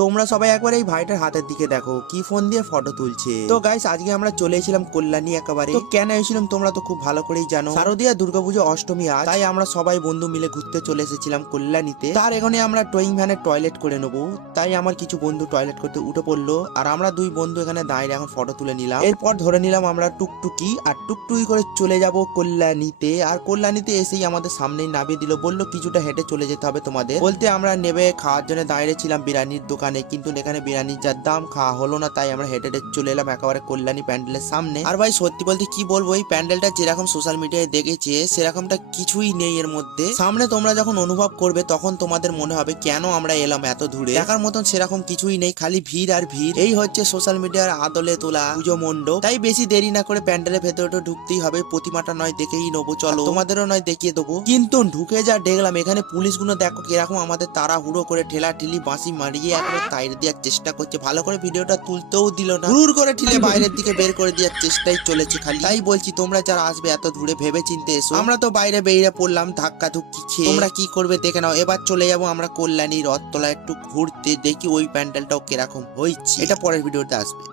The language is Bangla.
তোমরা সবাই একবার এই ভাইটার হাতের দিকে দেখো কি ফোন দিয়ে ফটো তুলছে। তো গাইস আজকে আমরা চলে এসেছিলাম কল্যাণী একেবারে। তো কেন এসেছিলাম তোমরা তো খুব ভালো করেই জানো, শারদীয়া দুর্গাপুজো অষ্টমী আজ, তাই আমরা সবাই বন্ধু মিলে ঘুরতে চলে এসেছিলাম কল্যাণীতে। তার এখানে আমরা টোয়িং ভ্যানে টয়লেট করে নেবো, তাই আমার কিছু বন্ধু টয়লেট করতে উঠে পড়লো আর আমরা দুই বন্ধু এখানে দাঁড়িয়ে এখন ফটো তুলে নিলাম। এরপর ধরে নিলাম আমরা টুকটুকি আর টুকটুকি করে চলে যাব কল্যাণীতে। আর কল্যাণীতে এসেই আমাদের সামনেই নামিয়ে দিল, বললো কিছুটা হেঁটে চলে যেতে হবে তোমাদের। বলতে আমরা নেবে খাওয়ার জন্য দাঁড়িয়েছিলাম বিরিয়ানির দোকানে, কিন্তু এখানে বিরিয়ানির যার দাম খাওয়া হলো না, তাই আমরা হেঁটে হেঁটে চলে এলাম একেবারে কল্যাণী প্যান্ডেলের সামনে। আর ভাই সত্যি বলতে কি বলবো, এই প্যান্ডেলটা যেরকম সোশ্যাল মিডিয়ায় দেখেছে সেরকমটা কিছুই নেই এর মধ্যে। সামনে তোমরা যখন অনুভব করবে তখন তোমাদের মনে হবে কেন আমরা এলাম এত দূরে। দেখার মতন সেরকম কিছুই নেই, খালি ভিড় আর ভিড়। এই হচ্ছে সোশ্যাল মিডিয়ার আদলে তোলা পুজো মণ্ডপ। তাই বেশি দেরি না করে প্যান্ডেলের ভেতরে ঢুকতেই হবে। প্রতিমাটা নয় দেখেই নেবো, চলো তোমাদেরও নয় দেখিয়ে দেবো। কিন্তু ঢুকে যা দেখলাম এখানে পুলিশগুলো দেখো কিরকম আমাদের তাড়াহুড়ো করে ঠেলা ঠেলি বাঁশি মারিয়ে একেবারে তাইরে দেওয়ার চেষ্টা করছে। ভালো করে ভিডিওটা তুলতেও দিল না, হুড় করে ঠেলে বাইরের দিকে বের করে দেওয়ার চেষ্টাই চলেছে খালি। তাই বলছি তোমরা যারা আসবে এত দূরে ভেবে চিন্তে এসো। আমরা তো বাইরে বেরিয়ে পড়লাম ধাক্কা ধুক্কি খেয়ে, তোমরা কি করবে দেখে নাও। এবার চলে যাবো আমরা কল্যাণী রথতলা একটু ঘুরতে, দেখি ওই প্যান্ডেলটাও কিরকম হয়েছে, এটা পরের ভিডিওতে আসবে।